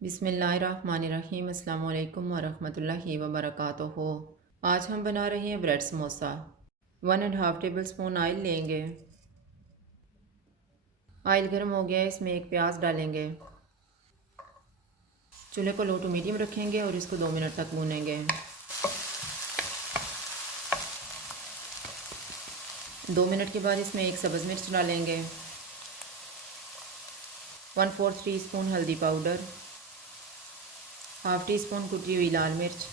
बिस्मिल्लाहिर्रहमानिर्रहीम। अस्सलाम वालेकुम वरहमतुल्लाहि वबरकातुहू। आज हम बना रहे हैं bread samosa. 1.5 table spoon oil लेंगे। ऑयल गर्म हो गया है, इसमें एक प्याज डालेंगे। चूल्हे को लो टू मीडियम रखेंगे और इसको 2 मिनट तक भूनेंगे। 2 मिनट के बाद इसमें एक सब्ज़ मिर्च डालेंगे। 1/4 टी स्पून हल्दी पाउडर, हाफ़ टी स्पून कुटी हुई लाल मिर्च,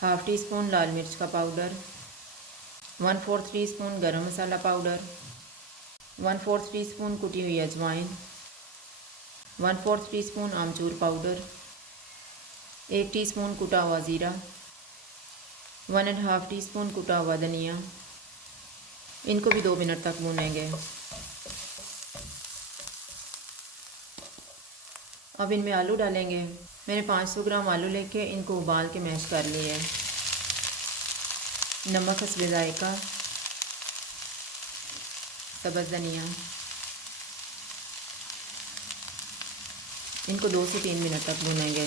हाफ़ टी स्पून लाल मिर्च का पाउडर, 1/4 टी स्पून गरम मसाला पाउडर, 1/4 टी स्पून कुटी हुई अजवाइन, 1/4 टी स्पून आमचूर पाउडर, 1 टीस्पून कुटा हुआ ज़ीरा, 1.5 टी स्पून कुटा हुआ धनिया। इनको भी 2 मिनट तक भूनेंगे। अब इनमें आलू डालेंगे। मैंने 500 ग्राम आलू लेके इनको उबाल के मैश कर लिए है। नमक हस्बे जायका, सब्ज़ धनिया। इनको 2 से 3 मिनट तक भूनेंगे।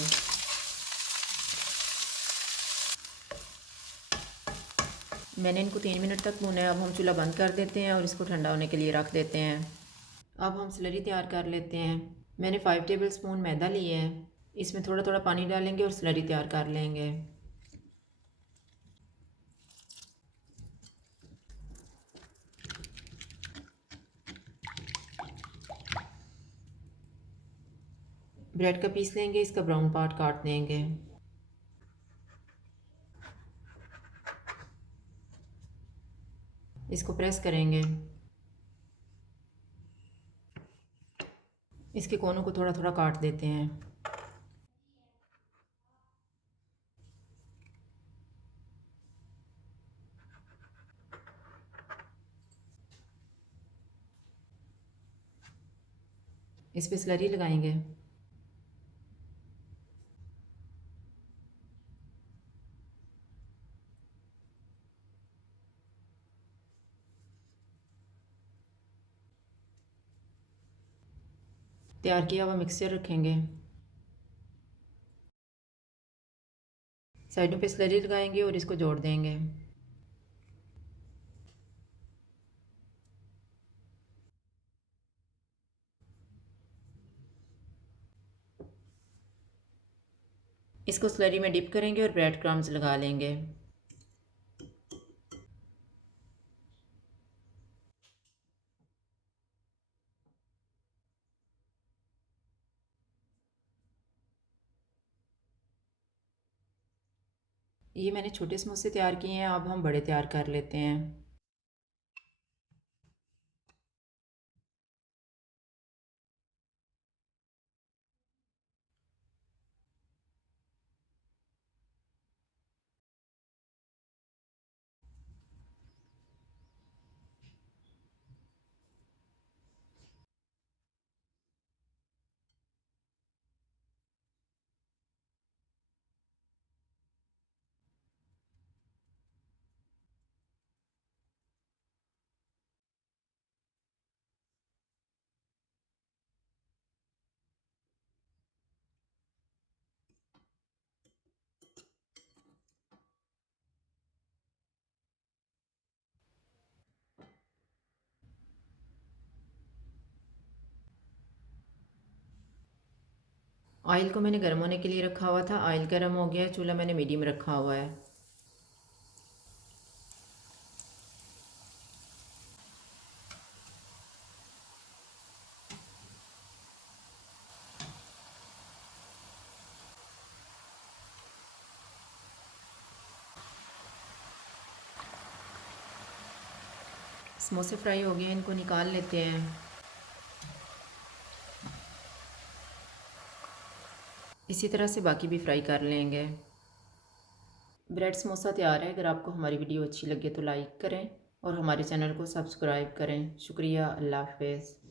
मैंने इनको 3 मिनट तक भूना है। अब हम चूल्हा बंद कर देते हैं और इसको ठंडा होने के लिए रख देते हैं। अब हम स्लरी तैयार कर लेते हैं। मैंने 5 टेबल स्पून मैदा लिए है। इसमें थोड़ा थोड़ा पानी डालेंगे और स्लरी तैयार कर लेंगे। ब्रेड का पीस लेंगे, इसका ब्राउन पार्ट काट देंगे। इसको प्रेस करेंगे। इसके कोनों को थोड़ा थोड़ा काट देते हैं। इस पे स्लरी लगाएंगे। तैयार किया हुआ मिक्सचर रखेंगे। साइडों पे स्लरी लगाएंगे और इसको जोड़ देंगे। इसको स्लरी में डिप करेंगे और ब्रेड क्रम्स लगा लेंगे। ये मैंने छोटे समोसे तैयार किए हैं। अब हम बड़े तैयार कर लेते हैं। ऑयल को मैंने गर्म होने के लिए रखा हुआ था। ऑयल गर्म हो गया है। चूल्हा मैंने मीडियम रखा हुआ है। समोसे फ्राई हो गए हैं, इनको निकाल लेते हैं। इसी तरह से बाकी भी फ्राई कर लेंगे। ब्रेड समोसा तैयार है। अगर आपको हमारी वीडियो अच्छी लगे तो लाइक करें और हमारे चैनल को सब्सक्राइब करें। शुक्रिया। अल्लाह हाफ़िज़।